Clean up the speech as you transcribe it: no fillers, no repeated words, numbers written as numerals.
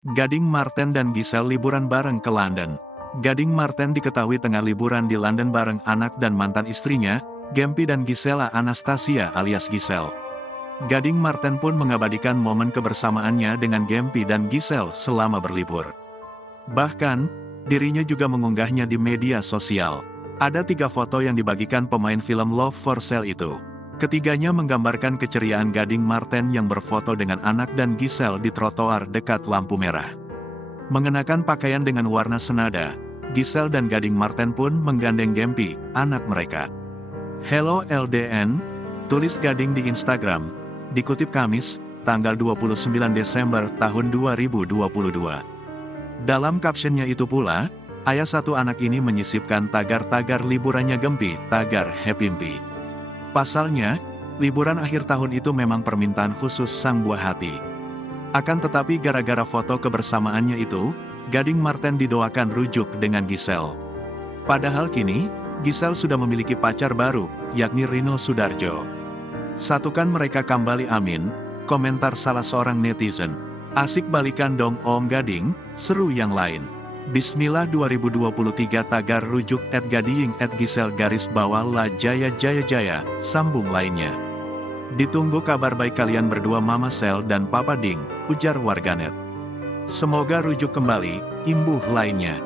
Gading Marten dan Giselle liburan bareng ke London. Gading Marten diketahui tengah liburan di London bareng anak dan mantan istrinya, Gempi dan Gisela Anastasia alias Giselle. Gading Marten pun mengabadikan momen kebersamaannya dengan Gempi dan Giselle selama berlibur. Bahkan, dirinya juga mengunggahnya di media sosial. Ada 3 foto yang dibagikan pemain film Love for Sale itu. Ketiganya menggambarkan keceriaan Gading Marten yang berfoto dengan anak dan Giselle di trotoar dekat lampu merah. Mengenakan pakaian dengan warna senada, Giselle dan Gading Marten pun menggandeng Gempi, anak mereka. "Hello LDN," tulis Gading di Instagram, dikutip Kamis, tanggal 29 Desember tahun 2022. Dalam captionnya itu pula, ayah satu anak ini menyisipkan tagar-tagar liburannya Gempi, tagar Happy. Pasalnya, liburan akhir tahun itu memang permintaan khusus sang buah hati. Akan tetapi gara-gara foto kebersamaannya itu, Gading Marten didoakan rujuk dengan Giselle. Padahal kini, Giselle sudah memiliki pacar baru, yakni Rinal Soedarjo. "Satukan mereka kembali amin," komentar salah seorang netizen. "Asik balikan dong Om Gading," seru yang lain. Bismillah 2023 tagar rujuk @gading @giselle _la jaya, sambung lainnya. "Ditunggu kabar baik kalian berdua Mama Sel dan Papa Ding," ujar warganet. "Semoga rujuk kembali," imbuh lainnya.